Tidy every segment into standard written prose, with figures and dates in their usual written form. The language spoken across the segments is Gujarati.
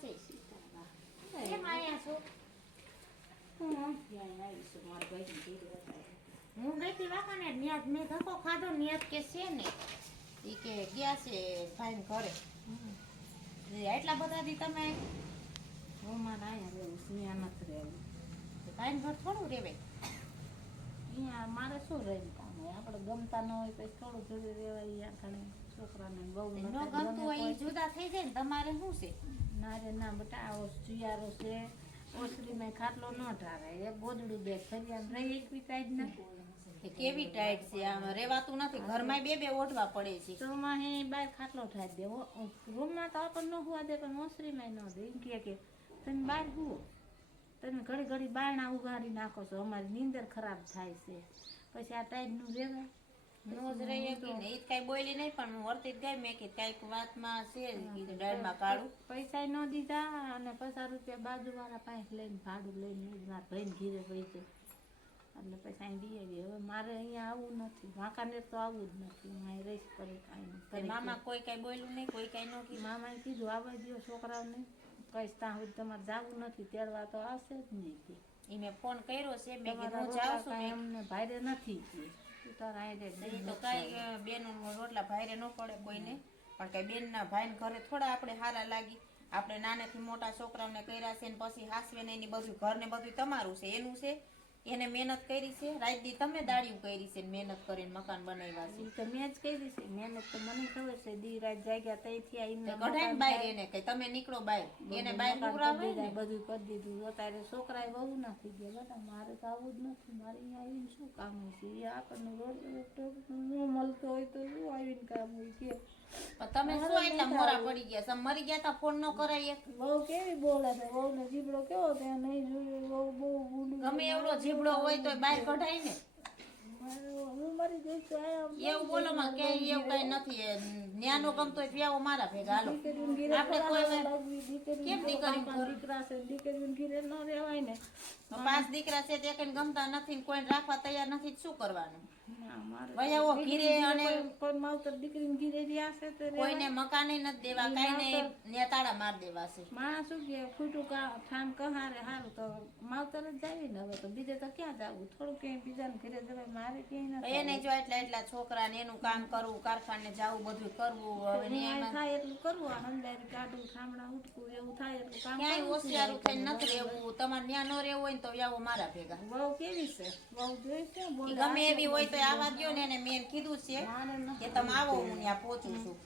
છે સીતાબા કેમ આયા છો? ત્યાં આવીશું મારા ભાઈની ઘેરે હતા. હું ગઈ હતી વાંકાને ન્યાજ મેં ધક્કો ખાધો ન્યાજ કે છે ને ઈ કે ગયા છે ભાઈને ઘરે. એટલા બધા દી તમે હું મારે અહીંયા રહેવું અહીંયા નથી રહેવું. ભાઈને ઘર થોડું રહેવાય. અહીંયા મારે શું રહીને કામ હોય આપણે ગમતા ન હોય પછી થોડું જોડે રહેવાય. અહીંયા કણે છોકરાને બહુ ન ગમતું હોય એ જુદા થઈ જાય ને તમારે શું છે? ના રે ના બેટા આવો ચિયારો છે ઓસરીમાં ખાટલો ન ઢારે એક ગોદડું દે ફરિયામ રહી એક બી ટાઈટ ના કેવી ટાઈટ છે આમ રેવાતું નથી ઘરમાં બે ઓઢવા પડે છે તો માં હે બહાર ખાટલો ઠાઈ દેવો રૂમમાં તો આપણને ન હુવા દે પણ ઓસરીમાં ન દે એમ કે તમે બહાર હુવો તમે ઘડી ઘડી બારણા ઉગાડી નાખો છો અમારી નીંદર ખરાબ થાય છે પછી આ ટાઈટ નું રેવાય નો જ રહી કે ને ઈ કઈ બોલી નહીં પણ હું વર્તી જ ગઈ મેં કે કઈક વાતમાં છે કીધું ડાળમાં કાઢું પૈસા ન દીધા અને 50 રૂપિયા બાજુવાળા પાસે લઈને ભાડું લઈને મારા ભાઈને ઘીરે પૈસે એટલે પૈસા અહીં દઈ આવી હવે મારે અહીંયા આવવું નથી વાંકાનેર તો આવવું જ નથી હું અહીં રહીશ કરી કાંઈ મામા કોઈ કાંઈ બોલ્યું નહીં કોઈ કાંઈ ન કીધું મામાએ કીધું આવવા દો છોકરાઓને કઈશ ત્યાં સુધી તમારે જવું નથી તેડવા તો આવશે જ નહીં કે એ મેં ફોન કર્યો છે મેં કીધું હું જાઉં છું એમને ભાઈરે નથી તો કાંઈ બેનો રોટલા ભાઈરે ન પડે કોઈને પણ કઈ બેનના ભાઈને ઘરે થોડા આપણે હારા લાગી આપણે નાનેથી મોટા છોકરાઓને કર્યા છે ને પછી હાસવે ને એની બધું ઘર ને બધું તમારું છે એનું છે એને મહેનત કરી છે રાત દી તમે દાડિયું કરી છે મહેનત કરીને મકાન બનાવ્યા છે તો મેં જ કરી છે મહેનત તો મને ખબર છે દી રાત જાગ્યા તઈથી આઈને કઢાઈને બહાર એને કઈ તમે નીકળો બહાર એને બહાર પુરાવે ને બધું કરી દીધું અત્યારે છોકરાએ બહુ નથી ગયા બેટા મારે તો આવું જ નથી મારે અહીંયા આવીને શું કામ હોય છે એ આપણને રોડ ન મળતો હોય તો શું આવીને કામ હોય કે તમે શું એટલા મોરા પડી ગયા તમે મરી ગયા તા ફોન ન કરાય બહુ કેવી બોલે છે બહુ ને જીબડો કેવો ત્યાં નહીં જોયું બહુ બહુ ગમે એવડો જીબડો હોય તો બહાર કઢાય ને હું મરી જઈશ તો એવું બોલો માં કે એવું કઈ નથી ન્યાનો ગમતો પ્યાવો મારા ભેગા હાલો આપણે કોઈ કેમ દીકરા છે દીકરીઓ ઘીરે ન રહેવાય ને 5 દીકરા છે તે કઈ ગમતા નથી કોઈને રાખવા તૈયાર નથી શું કરવાનું વયાવો ઘીરે અને કોઈ માવતર દીકરીને ઘીરે રહ્યા છે તે કોઈને મકાને નથી દેવા કાઈ નહીં નેતાડા માર દેવા છે માણસ શું કે ફૂટું ઠામ કહારે હારું તો માવતર જ જાય ને હવે તો બીજે તો ક્યાં જાવું થોડું ક્યાંય બીજાને ઘરે જવાય મારે ક્યાંય નથી એને જો એટલા છોકરા ને એનું કામ કરવું કારખાને જવું બધું કરવું હવે એમાં થાય એટલું કરવું આ હંદારી કાઢું ઠામડા ઉઠકું એવું થાય એટલું કામ ક્યાંય હોશિયારું થઈને નથી રહેવું તમારે ત્યાં ન રહેવું હોય ને તો આવો મારા ભેગા બહુ કેવી છે બહુ જોઈ છે ગમે એવી હોય તો આવા દો ને એને મેં કીધું છે કે તમે આવો હું ત્યાં પહોંચું છું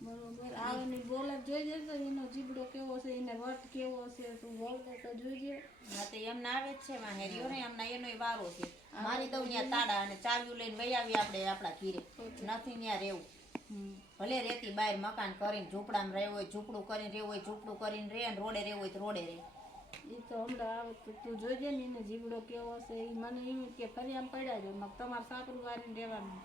બરોબર આવની બોલે જોઈ જતો એનો જીબડો કેવો છે એને વટ કેવો છે તું બોલતો તો જોઈજે હા તો એમને આવે જ છે માહેરીઓ ને એમના એનોય વારો છે મારી દઉં ત્યાં તાળા અને ચાવીઓ લઈને વહી આવી આપણે આપણા ઘીરે નથી ત્યાં રહેવું ભલે રેતી બહાર મકાન કરીને ઝૂંપડામાં રહેવું હોય ઝૂંપડું કરીને રહેવું હોય ઝૂંપડું કરીને રહે ને રોડે રહેવું હોય તો રોડે રહે એ તો હમણાં આવે તો તું જોજે ને એને જીવડો કેવો છે એ મને એમ કે ફરી આમ પડ્યા છે તમારે સાપરું વારીને રહેવાનું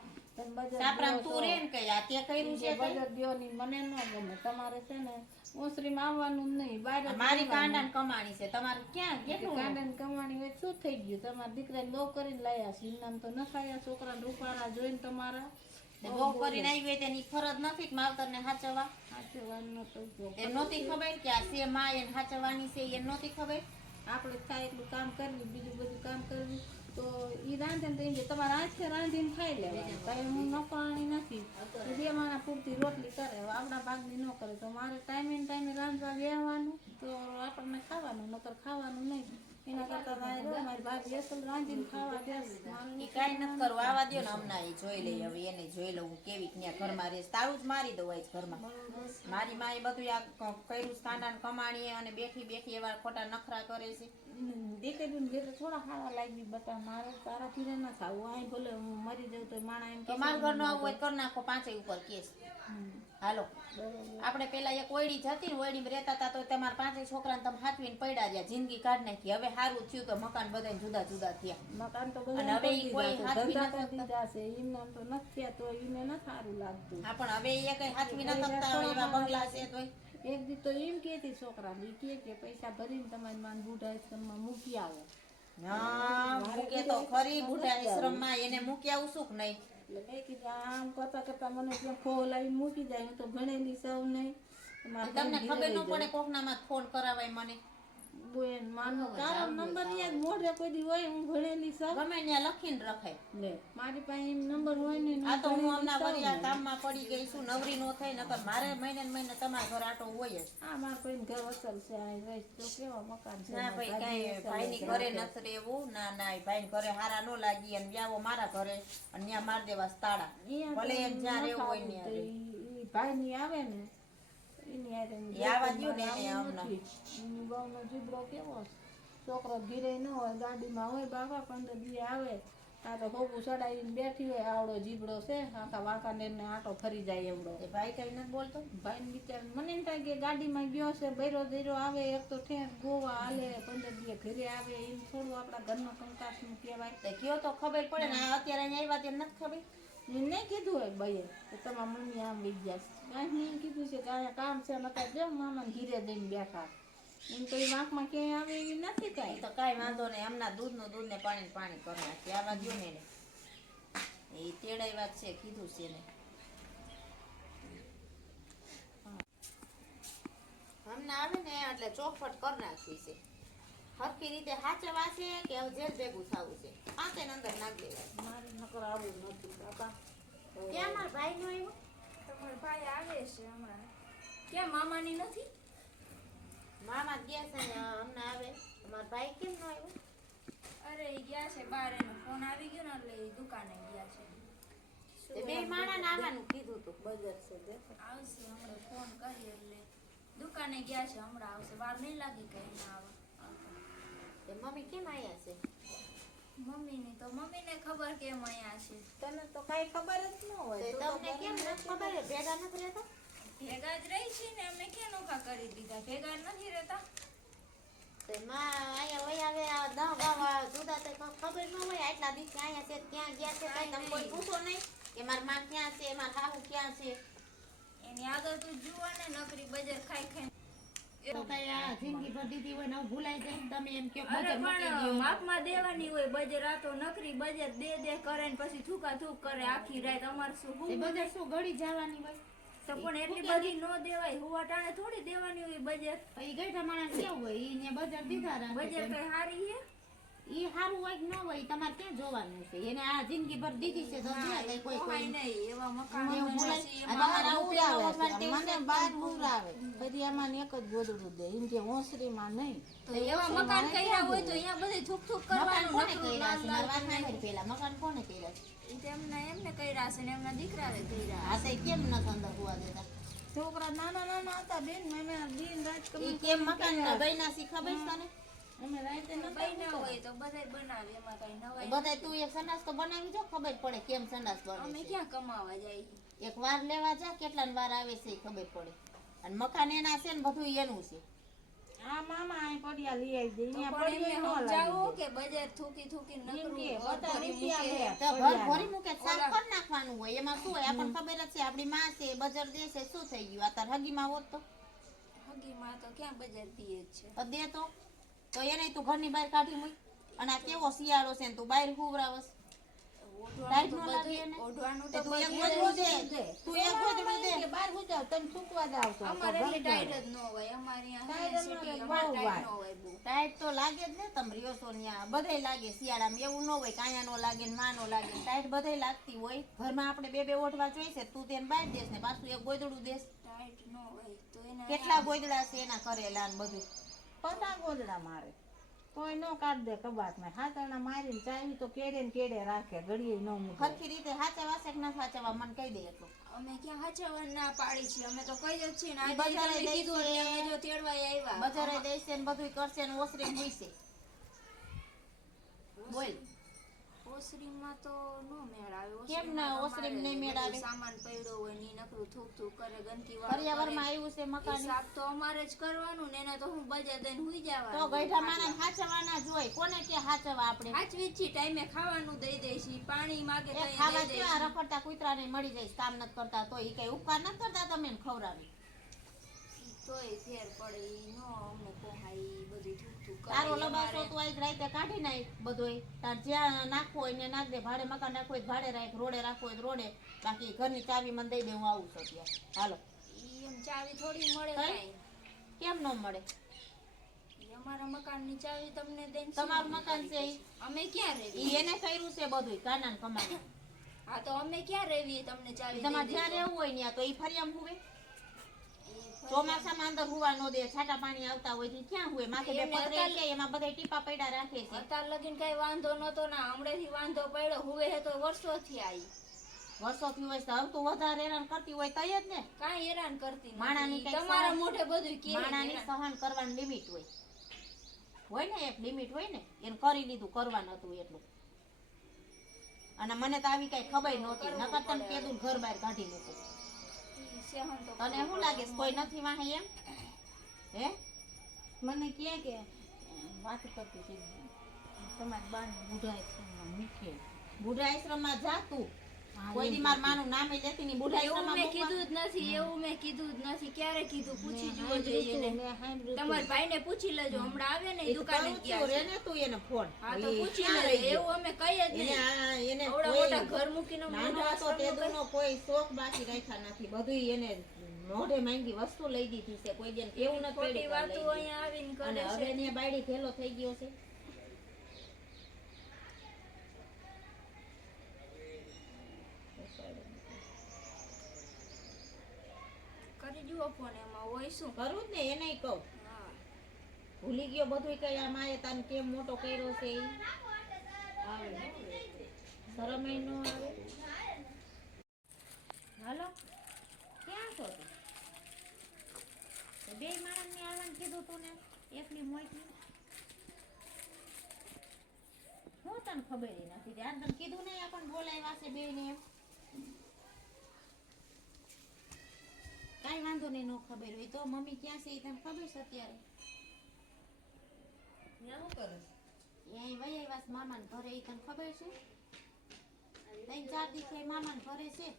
મને ન ગમે તમારે છે ને ઓસરીમાં આવવાનું નહીં બહાર મારી કાંડા કમાણી છે તમારે ક્યાં કેટલું કાંડા કમાણી હોય શું થઈ ગયું તમારા દીકરાને બહુ કરીને લાયા છે એમનામ તો નખાયા છોકરાને રૂપાળા જોઈને તમારા બહુ કરીને આવી હોય તેની ફરજ નથી કે માવતર ને હાચવવા એ નહોતી ખબર કે આ છે માં એને હાચવવાની છે એ નહોતી ખબર આપણે થાય એટલું કામ કરવું બીજું બધું કામ કરવું તો એ રાંધે ને તો તમારા હાથે રાંધીને ખાઈ લેવાનું કાંઈ હું નફાણી નથી બે માણા પૂરતી રોટલી કરે આપણા ભાગની ન કરે તો મારે ટાઈમે રાંધવા બેસવાનું તો આપણને ખાવાનું નકર ખાવાનું નહીં એના કરતા મારી ભાભી અસલ રાંધીને ખાવા દેસ એ કાંઈ નથી કરવું આવા દો ને હમણાં એ જોઈ લઈ હવે એને જોઈ લઉં કેવી ત્યાં ઘરમાં રહેશ તારું જ મારી દઉં આજ ઘરમાં મારી માં એ બધું આ કર્યું કાંડાને કમાણીએ અને બેઠી એવા ખોટા નખરા કરે છે દીકરીને ઘેર થોડા ખાવા લાગી બટા મારે તારા ઘીરે ન ખાવું અહીં ભલે હું મરી જાઉં તો માણા એમ કે મારા ઘરનો આવું હોય કરી નાખો 5 ઉપર કેસ હાલો આપણે પેલા એક ઓયડી જતી ને ઓયડીમાં રહેતા હતા તો તમારા 5 છોકરાને તમે હાથવીને પડ્યા રહ્યા જિંદગી કાઢ નાખી હવે સારું થયું તો મકાન બધા જુદા જુદા થયા મકાન તો અને હવે કોઈ હાથવી નથી દીધા છે એમને તો નથી થયા તો એને ન સારું લાગતું હા પણ હવે એ કઈ હાથવી ન થતા એવા બંગલા છે તો એક દી તો એમ કેતી છોકરા કે પૈસા ભરીને તમારી માન બુઢા આશ્રમમાં મૂકી આવો હા મૂકે તો ખરી બુઢા આશ્રમમાં એને મૂકી આવું શું નહીં એટલે મેં કીધું આમ કરતા મને ત્યાં ખોલાવીને મૂકી જાય હું તો ભણેલી સૌ નહીં તમને ખબર ન પડે કોકનામાં ફોન કરાવાય મને બેન માનો તારો નંબર યાદ મોઢે કોઈ દી હોય હું ભણેલી સર ગમે ત્યાં લખીને રખાય લે મારી પાસે એમ નંબર હોય ને આ તો હું હમણાં વળી આ કામમાં પડી ગઈ છું નવરી નો થાય નકર મારે મહિને ને મહિને તમારા ઘર આટો હોય જ આ માર કોઈ ઘર વસલ છે આ રહીશ તો કેવા મકાન છે ના ભાઈ કઈ ભાઈની ઘરે નથી રહેવું ના ના ભાઈ ઘરે હારા નો લાગી અને વ્યાવો મારા ઘરે અને ત્યાં માર દેવા તાળા ભલે એમ જ્યાં રહેવું હોય ને ઈ ભાઈ ની આવે ને એની આરે આવા દ્યો ને એને હમણાં બહુનો જીબડો કેવો છોકરો ઘીરે ન હોય ગાડીમાં હોય બાપા 15 દી આવે આ તો હોબું ચડાવીને બેઠી હોય આવડો જીબડો છે આખા વાંકાનેર ને આટો ફરી જાય એવડો ભાઈ કઈ નથી બોલતો ભાઈ બિચાર મને એમ થાય કે ગાડીમાં ગયો છે બૈરો ધીરો આવે એક તો ઠેર ગોવા હાલે 15 દી ઘરે આવે એમ થોડું આપણા ઘરનો કંકાસ નું કહેવાય તો કયો તો ખબર પડે ને અત્યારે અહીંયા આવ્યા તે નથી ખબર એને કીધું હોય ભાઈએ કે તમારા મમ્મી આમ લઈ ગયા કાંઈ નહીં કીધું છે કે અહીંયા કામ છે નતા જેમ મામાને ઘીરે દઈને બેઠા એમ તો એ વાંકમાં ક્યાંય આવે એવી નથી કાંઈ તો કાંઈ વાંધો નહીં હમણાં દૂધનું દૂધ ને પાણી પાણી કરી નાખી આવા દ્યો ને એને એ તેડાઈ વાત છે કીધું છે ને હમણાં આવે ને એટલે ચોખવટ કરી નાખી છે હરખી રીતે હાચવા છે કે હવે જેલ ભેગું થવું છે પાંચે અંદર નાખી દેવાય મારે નકર આવું નથી બાપા ક્યાં મારા ભાઈ નો આવ્યો તમારો ભાઈ આવે છે હમણાં કેમ મામાની નથી મામા ગયા છે ને હમણાં આવે મારા ભાઈ કેમ નો આવ્યો અરે ઈ ગયા છે બહાર એનો ફોન આવી ગયો ને એટલે ઈ દુકાને ગયા છે તે બે માણા ને આવવાનું કીધું તું બજાર છે દેખો આવશે હમણાં ફોન કરી એટલે દુકાને ગયા છે હમણાં આવશે વાર નહીં લાગી કઈ ના આવે તે મમ્મી કેમ આવ્યા છે મમ્મીની તો મમ્મીને ખબર કેમ અહીંયા છે તને તો કાંઈ ખબર જ ન હોય તે તમને કેમ નથી ખબર ભેગા નથી રહેતા ભેગા જ રહી છે ને અમે ક્યાં નોખા કરી દીધા ભેગા નથી રહેતા તે માં અહીંયા વઈ આવે આ દહ ગાવા જુદા તે ખબર ન હોય આટલા દિવસે અહીંયા છે ત્યાં ગયા છે કઈ તમે કોઈ પૂછો નહીં કે મારા માં ક્યાં છે મારા હાહુ ક્યાં છે એની આગળ તું જુઓ ને નકરી બજાર ખાઈ ખાઈ તો કઈ આ જિંદગી ભર દીધી હોય ને ભૂલાઈ જાય તમે એમ કે અરે પણ માપમાં દેવાની હોય બજાર આ તો નકરી બજાર દે કરે ને પછી થૂકા થૂક કરે આખી રાત અમાર શું બજાર શું ગળી જવાની હોય તો પણ એટલી બધી નો દેવાય હુવા ટાણે થોડી દેવાની હોય બજાર એ ગઈઠા માણસ કેવું હોય ઈ ને બજાર દીધા રાખે બજાર કઈ હારી હે ઈ હારું હોય કે ન હોય તમારે ક્યાં જોવાનું છે એને આ જિંદગી ભર દીધી છે તો જ્યાં કોઈ કોઈ નહીં એવા મકાન એવું બોલાય. છે આ તમારે આવું પેલા ઓછવાડ ટેવ મને છે. બાર આવે બધી આમાં એક જ ગોદડું દે એમ કે હોંસરીમાં નહીં તો એવા મકાન કર્યા હોય તો અહીંયા બધે થૂક થૂક મકાન કરવાનું કોને નકરું કર્યા છે લાલ મારી વાત લાલ ના કરી પેલા મકાન કોને કર્યા છે ઈ તો એમને કર્યા છે ને એમના દીકરાએ કર્યા આ તે કેમ નથી અંદર હોવા દેતા છોકરા નાના નાના હતા બેન મેં દિન રાત ઈ કેમ મકાન ગઈના શી ખબર છે તને અમે રાતે બન્યા હોય તો બધાય બનાવે એમાં કઈ નવાઈ બધાય તું એક સંડાસ તો બનાવી જો ખબર પડે કેમ સંડાસ અમે બને છે ક્યાં કમાવા જાય એક વાર લેવા જા કેટલા વાર આવે છે ઈ ખબર પડે અને મકાન એના છે ને બધું એનું છે આ મામા અહીં પડ્યા લઈ આવી દે તો અહીંયા પણ પડ્યો એમને ન સમજાવો કે બજાર થૂકી થૂકી નકરું કે ઘર બધા ભરી રૂપિયા મૂકે. લે. તો ઘર ભરી મૂકે સાફ કરી નાખવાનું હોય એમાં શું હોય આપણને ખબર જ છે આપણી માં છે બજાર દે છે શું થઈ ગયું આ તાર હગીમાં હોત તો હગીમાં તો ક્યાં બજાર દીએ જ છે દે તો એને તું ઘરની બહાર કાઢી મૂક અને આ કેવો શિયાળો છે ને તું બહાર હુવરાવસ ટાઈટ નો લાગે એને ઓઢવાનું તે તો તું એક બધું ગોદડું દે તું એક ગોદડું દે કે બહાર હું જાવ તમે છૂકવા જાવ છો અમારે એટલી ટાઈટ જ ન હોય અમારે ટાઈટ અહીંયા જ ન સિટી હોય, અમારે બહુ ટાઈટ ન વાર. હોય બહુ ટાઈટ તો લાગે જ ને તમે રહ્યો છો ત્યાં બધાય લાગે શિયાળામાં એવું ન હોય કાયા નો લાગે ને માં નો લાગે ટાઈટ બધાય લાગતી હોય ઘરમાં આપણે બે બે ઓઢવા જોઈશે તું તેને બહાર દેશ ને પાછું એક ગોદડું દેશ ટાઈટ ન હોય તો એને કેટલા ગોદડા છે એના કરેલા ને બધું પતા ગોદડા મારે કોઈ નો કાઢ દે કબાટમાં હાથાણા મારીને ચાવી તો કેડે ને કેડે રાખે ઘડીએ ન મૂકે હરખી રીતે હાચવા છે કે ના હાચવા મને કહી દે એટલું અમે ક્યાં હાચવવા ના પાડી છે અમે તો કહી જ છીએ ને ઈ આજે બજારે તમે કીધું દઈ એટલે છે. અમે જો તેડવાય આવ્યા બજારે દેશે ને બધું કરશે ને ઓસરી મૂઈશે બોલ ઓસરીમાં તો નો મેળ આવે કેમ ના ઓસરીમાં નહીં મેળ આવે? સામાન પડ્યો હોય ને ઈ નકરું થૂક થૂક કરે ગંદકી પર્યાવરણમાં આવ્યું છે મકાન સાફ તો અમારે જ કરવાનું ને એને તો હું બજાર દઈને હુઈ તો જવાનું ગઈઠા મારા હાચવાના જ હોય કોને કે હાચવા આપણે હાચવી જ છીએ ટાઈમે ખાવાનું દઈ દઈશી પાણી માગે તો એ એ ખાવા દઈ કેવા દઈશી રખડતા કૂતરાને મળી જાય કામ નથી કરતા તો ઈ કઈ ઉપકાર નથી કરતા તમે એને ખવડાવી તોય ફેર પડે ઈ નો અમને પોહાય ઈ બધું થૂક થૂક કરે તારો ઈ લબાસો અમારે- તું આજ રાતે કાઢી નાખ બધોય તાર જ્યાં નાખવો હોય ને નાખ દે ભાડે મકાન નાખવું હોય તો ભાડે રાખ રોડે રાખવું હોય તો રોડે બાકી ઘરની ચાવી મને દઈ દે હું આવું છું ત્યાં હાલો ઈ એમ ચાવી થોડી મળે કઈ? કાંઈ. કેમ ન મળે? ઈ અમારા મકાનની ચાવી તમને દઈને તમારું શું મકાન છે કરી? અમે ક્યાં રેવી? ઈ એને કર્યું છે બધું કાનાન કમાને. હા તો અમે ક્યાં રેવી તમને ચાવી તમારે દઈ જ્યાં દેજો? રહેવું હોય ત્યાં તો ઈ ફરિયામ હુવે. ઈ ફરિયાદ- ચોમાસામાં અંદર હુવા નો દે, છાટા પાણી આવતા હોય તો ઈ ક્યાં હુવે? માથે બે એમને પતરે અત્યારે- છે એમાં બધા ટીપા પડ્યા રાખે છે. અત્યાર લગીન કઈ વાંધો નતો ના હમણાંથી વાંધો પડ્યો હુવે હે તો વર્ષોથી આવી વર્ષોથી હોય તો હવે તું વધારે હેરાન કરતી હોય તઈ જ ને. કાંઈ હેરાન કરતી માણાની નથી. કંઈક તમારા સહન- મોઢે બધું કે માણાની સહન કરવાની લિમિટ હોય. હોય ને એક લિમિટ હોય ને એને કરી લીધું કરવાનું હતું એટલું. અને મને તો આવી કઈ ખબર નહોતી નકર તને કેદું ઘર બહાર કાઢી મૂકું. સહન તો તને શું લાગે છે કોઈ નથી વાહે એમ? હે મને કે વાત કરતી હતી તમારી બાને બુઢા આશ્રમમાં મૂકે. બુઢા આશ્રમમાં જા તું. કોઈ દી માર માનું નામે લેતી ની બુઢા એવું આશ્રમમાં મેં મૂકવા. કીધું જ નથી એવું મેં કીધું જ નથી ક્યારે કીધું પૂછી જુઓ જોઈએ એને. મેં સાંભળ્યું તમારા ભાઈને પૂછી લેજો હમણાં આવે ને એ ઈ તો દુકાને કરું ગયા છું, છે. રે ને તું એને ફોન. હા તો એ પૂછી ક્યાં લેજો રહી ગયો? એવું અમે કહીએ જ એને નહીં આ એને આવડા કોઈ મોટા ઘર મૂકીને નાનવા તો તેદુનો કોઈ શોખ બાકી રાખ્યા નથી. બધું એને મોઢે માંગી વસ્તુ લઈ દીધી છે. કોઈ જેને કેવું નથી ખોટી પેડી વાતો લઈ અહીંયા આવીને દીધી. અને કરે હવે છે એને બાયડી ફેલો થઈ ગયો છે. કરી જુઓ ફોન એમાં હોય શું કરું જ ને એને કહું. હા ભૂલી ગયો બધું કઈ આ માએ તાને કેમ મોટો કર્યો છે ઈ. આવે શરમ ય ન આવે. હાલો ક્યાં છો તું? બે માણસને આવવાનું કીધું તું ને એકલી મોકલી. હું તને ખબર ય નથી. આ તને કીધું નહીં આપણને બોલાવ્યા છે બેયને એમ. કાંઈ વાંધો નહીં, નો ખબર હોય તો મમ્મી ક્યાં છે એ તને ખબર છે અત્યારે? શું કરે? એ અહીં વહી આવ્યા છે મામાને ઘરે, એ તને ખબર છે? 3-4 દી થી મામાને ઘરે છે.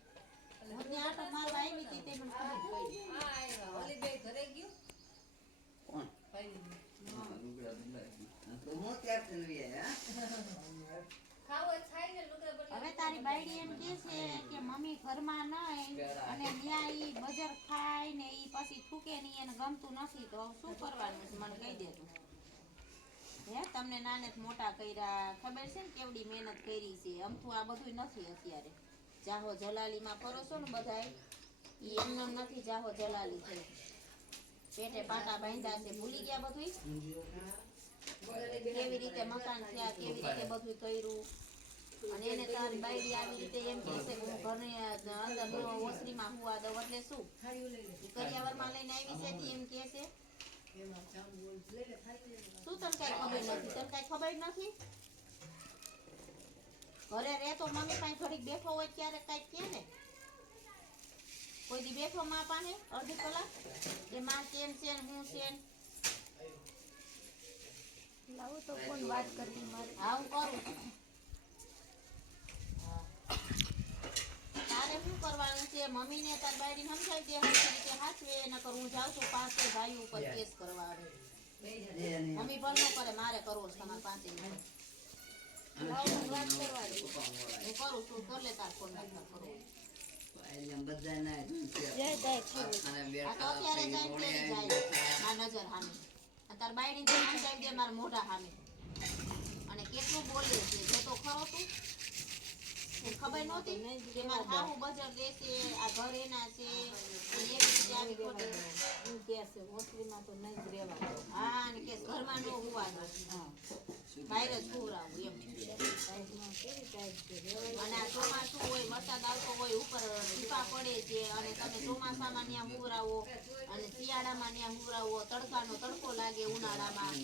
હું ત્યાં આટો મારવા આવી હતી તે મને ખબર પડી. કોણ? તો હું ત્યારથી નવી આયા. હવે તારી બાયડી એમ કે છે કે મમ્મી ઘરમાં નહીં અને ન્યા ઈ બજાર ખાય ને ઈ પછી થૂકે નહીં એને ગમતું નથી તો શું કરવાનું છે મને કહી દે તું. હે તમને નાને મોટા કર્યા ખબર છે ને કેવડી મહેનત કરી છે. અમથું આ બધું નથી અત્યારે. જાહો જલાલીમાં ફરો છો ને બધાય ઈ એમને એમ નથી જાહો જલાલી થઈ. પેટે પાટા બાંધ્યા છે ભૂલી ગયા બધું. કેવી રીતે મકાન થયા કેવી રીતે બધું કર્યું. અને એને તારી બાયડી આવી રીતે એમ કહેશે કે હું ઘરની અંદર ઓસરીમાં હુવા દઉં એટલે શું? ઈ કરિયાવરમાં લઈને આવી છે તી એમ કહે છે. શું તને કઈ ખબર નથી? તને કઈ ખબર નથી? ઘરે રે તો મમ્મી પાસે ઘડીક બેઠો હોય ત્યારે કઈક કે ને. કોઈ દી બેઠો માં પાસે અડધી કલાક કે માં કેમ છે ને હું છે ને? લાવો તો કોણ વાત કરતી મારે હા હું કરું છું. તારે શું કરવાનું છે? મમ્મીને તાર બાયડીને સમજાવી દે હરખી રીતે હાચવે નકર હું જાઉં છું પાસે ભાઈ ઉપર કેસ કરવા આવે. મમ્મી પણ ન કરે મારે કરવો છે તમારે પાસે. લાવો મને વાત કરવા દે. હું કરું છું કર લે તાર ફોન નંબર કરો. બધાના આ તો અત્યારે જાય તેરી જાય આ નજર સામે. અને તાર બાયડીને તો સમજાવી દે મારા મોઢા સામે. અને કેટલું બોલે છે જો તો ખરો તું. ખબર નહોતી કે મારા હાહુ બજાર રહેશે આ ઘર એના છે એવી રીતે આવી ખોટી એમ કહે છે હોસ્ટેલમાં તો નહીં જ રહેવાનું. હા અને કે ઘરમાં ન હોવાનું બહાર જ ખવડાવવું એમ. ટાઈટમાં કેવી ટાઈટ છે રહેવાય. અને આ ચોમાસું હોય વરસાદ આવતો હોય ઉપર ટીપા પડે છે અને તમે ચોમાસામાં ત્યાં હુવરાવો અને શિયાળામાં ત્યાં હુવરાવો તડકાનો તડકો લાગે ઉનાળામાં.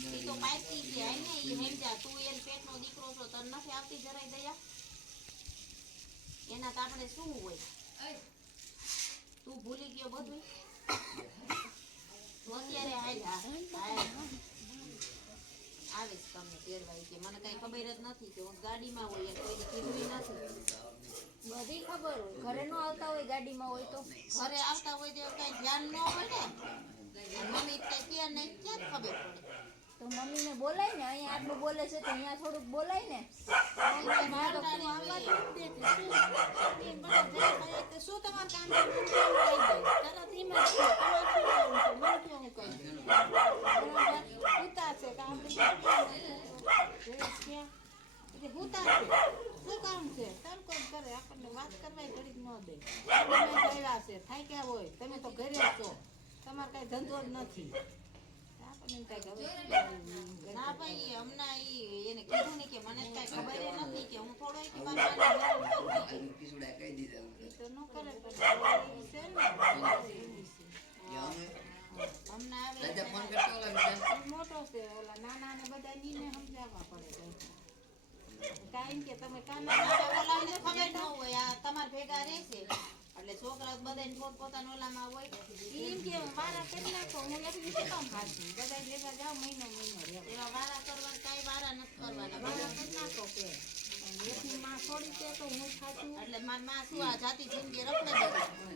ઈ તો પાકી છે આઈ ને ઈ હેમજા તું એન પેટનો દીકરો છો તને નથી આવતી જરાય દયા? એના તો આપણે શું હોય? તું ભૂલી ગયો બધું? તું અત્યારે હાલ આવે છે તમને તેડવાય કે મને કઈ ખબર જ નથી કે હું ગાડીમાં હોય એને કોઈ કીધું નથી. બધી ખબર હોય ઘરે નો આવતા હોય ગાડીમાં હોય તો ઘરે આવતા હોય તો કઈ ધ્યાન ન હોય ને. મમ્મી કઈ કે નહીં ક્યાં ખબર પડે? તો મમ્મીને બોલાય ને અહીંયા આટલું બોલે છે તો અહીંયા થોડુંક બોલાય ને ન મારે તો તું આવવા જ નથી દેતી. શું તમારે કામ છે? મને કેવું કહી દે. તરત એમ જ કહે, તમારે શું કામ છે? મને કેવું કહી દે. બરાબર? હુતા છે કે આપણે હુતા છે. શું કામ છે? તરકો જ કરે. આપણને વાત કરવાય ઘડીક ન દે. તમે ગયા છે, થાક્યા હોય. તમે તો ઘરે જ છો. તમારે કઈ ધંધો જ નથી. આપણને એમ થાય કે હવે શું કરવું? ના ભાઈ હમણાં એને કીધું ને કે મને કઈ ખબર ય નથી કે હું થોડો કે મારા માને આલુ ખીચડા કહી દીધા એ તો ન કરે પણ છે ને. કે અમે હમણાં આવે રાજા ફોન કરતો ઓલા બીજા એ મોટો છે. ઓલા નાના ને બધા નીને સમજાવવા પડે. કાંઈ કે તમે ઓલાને ખબર ન હોય આ તમારા ભેગા રહેશે એટલે છોકરા બધાને પોતપોતાના ઓલામાં હોય એમ કે વારા કરી નાખો. હું એકલી શું કામ ખાતી? બધા ભેગા જાઓ મહિનો રહેવા. એવા વારા કરવા કાંઈ વારા નથી કરવાના વારા કરી નાખો કે એકની માં થોડી કે તો હું ખાતું. એટલે મારી માં શું આ જાતિ જિંદગી રખડે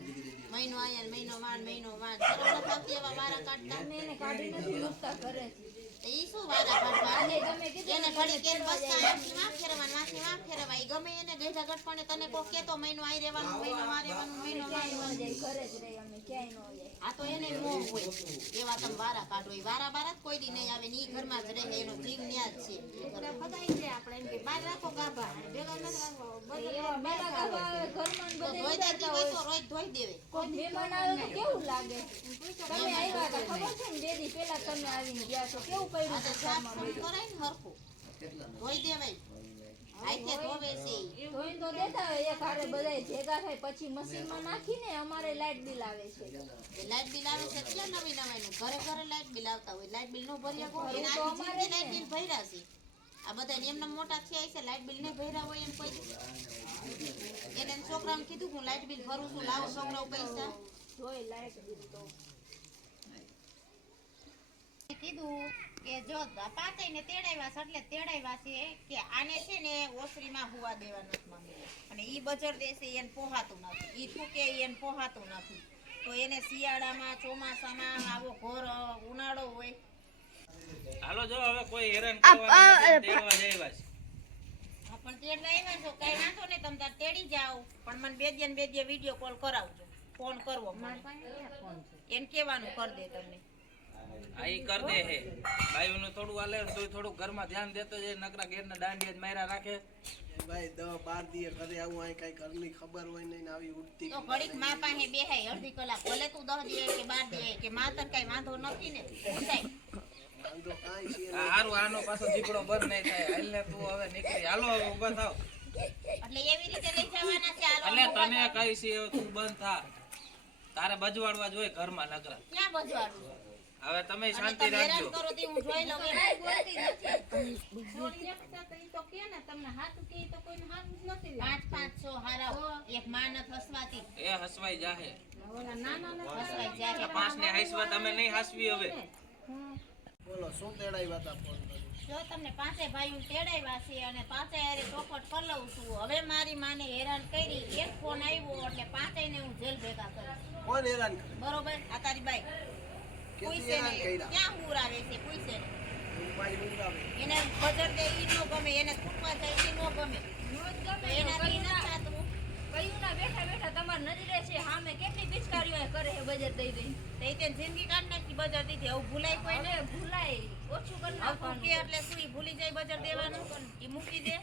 દીધી મહિનો આયા ને મહિનો વાણ સરળ નથી એવા વારા કાઢતા તમે એને કાઢી નથી મૂકતા ઘરે તો ઈ શું વારા કાઢવા અને તમે કીધું એને ને ઘડી કેન ફરવા બસતા જાય. આમથી વાં ફેરવા માથે વાં ફેરવા ઈ ગમે એને ગઈઢા ગટપણે તને કોક કેતો મહિનો આઈ રહેવાનું મહિનો આ રહેવાનું મહિનો અમે વાં ક્યાંય ન જાય ઘરે જ રહી અમે ક્યાંય ન જાય આ તો એને મોહ હોય એવા તમે વારા કાઢો ઈ વારા બારા જ કોઈ દી નહીં આવે ને ઈ ઘરમાં જ રહે એનો જીવ ન્યા જ છે એટલે બધાય છે આપણે એમ કે બહાર રાખો ગાભા ભેગા નથી રાખો. એવા મેલા ગાવા આવે ઘરમાં ને તો બધે ધોઈ દેતી હોય તો રોજ ધોઈ દેવે કોઈ મહેમાન આવે તો કેવું લાગે તમે આવ્યા હતા ખબર છે ને બે દી પહેલા તમે આવીને ગયા છો કેવું આ કર્યું તો છે સાફ ઘરમાં સૂફ કરાય ને હરખું કેટલા ધોઈ દેવાય હાથે ધોવે છે ઈ. ધોઈને તો દેતા હોય એક હારે બધાય ભેગા થાય પછી મશીનમાં નાખીને અમારે લાઇટ બિલ આવે છે એ લાઇટ બિલ આવે છે એટલે નવી નવાઈનું ઘરે ઘરે લાઇટ બિલ આવતા હોય લાઇટ બિલ નો ભર્યા કોઈ એને તો આખી અમારે જિંદગી લાઇટ બિલ ભર્યા છે આ બધા એમને મોટા થયા છે લાઇટ બિલ ને ભર્યા હોય એમ કોઈ એને એમ છોકરાને કીધું હું લાઇટ બિલ ભરું છું લાવો છોકરાઓ પૈસા જોઈ લાઇટ બિલ તો કીધું કે જો પાતઈ ને તેડાવ્યા છે એટલે તેડાવ્યા છે કે આને છે ને ઓસરીમાં હુવા દેવા નથી માંગેલા અને ઈ બજર દેશે એને પોહાતું નથી ઈ થૂકે એને પોહાતું નથી તો એને શિયાળામાં ચોમાસામાં આવો ઘોર ઉનાળો હોય હાલો જો હવે કોઈ હેરાન કરવાના નથી, તેડવા જ આવ્યા છે. હા, પણ તેડવા આવ્યા છો કઈ વાંધો નહીં તમે તાર તેડી જાઓ પણ મને બે દિન વિડીયો કોલ કરાવજો ફોન કરવો મને એને કહેવાનું કરી દે તમને આ ઈ કર દે હે ભાઈઓનું થોડું હાલે ને તોય થોડું ઘરમાં ધ્યાન દેતો જાય નકરા ઘેરના દાંડિયા જ માર્યા રાખે ભાઈ 10-12 દીએ ઘરે આવું અહીં કઈ ઘરની ખબર હોય નહીં ને આવી ઉડતી તો ઘડીક મા પાસે બેહાય અડધી કલાક ભલે તું 10 દિવસ કે 12 દિવસ કે મા તને કઈ વાંધો નથી ને પૂછાય વાંધો કાંઈ છે આ હારું આનો પાછો દીકડો બંધ નહીં થાય હાલ ને તું હવે નીકળી હાલો હવે ઊભા થાવ એટલે એવી રીતે લઈ જવાના છે હાલો એટલે તને કઈ છે હવે તું બંધ થા તારે બજવાડવા જોઈએ ઘરમાં નકરા ક્યાં બજવાડું હવે તમે અને શાંતિ તમે હેરાન રાખજો કરો તે હું જોઈ લઉં એમ. થોડી એકતા તો ઈ તો કે ને તમને હાથું કે ઈ તો કોઈને હાથું જ નથી લાગતું. 500 હારા એક માં ન હસવાતી એ હસવાઈ જાહે ઓલા નાના ને હસવાઈ જાય પાંચ ને હાસવા તમે નહીં હાસવી હવે બોલો શું તેડાવ્યા હતા ફોન કર્યો જો તમને પાંચે ભાઈઓ તેડાવ્યા છે અને પાંચે હારે ચોખવટ કરી લઉં છું હવે મારી માને હેરાન કરી એક ફોન આવ્યો એટલે પાંચેયને હું જેલ ભેગા કરીશ કોણ હેરાન કરે બરોબર આ તારી બાઈ કેટલી પૂછે હેરાન ને કર્યા ક્યાં હુરાવે છે પૂછે ને રૂપાઈ ઊંઘાવે એને બજર દે ઈ નો ગમે એને કૂટવા જાય ઈ નો ગમે તો એનાથી ન થાતું કયું ના બેઠા બેઠા તમારી નજરે છે સામે કેટલી પિચકારીઓ કરે છે બજેટ દઈ દઈ તો ઈ તે જિંદગી કાઢ નાખી બજર દીધી હવે ભૂલાય કોઈ ને હવે ભૂલાય ઓછું કરી હવે તું કે નાખવાનું એટલે શું ઈ ભૂલી જાય બજર દેવાનું ઈ મૂકી દે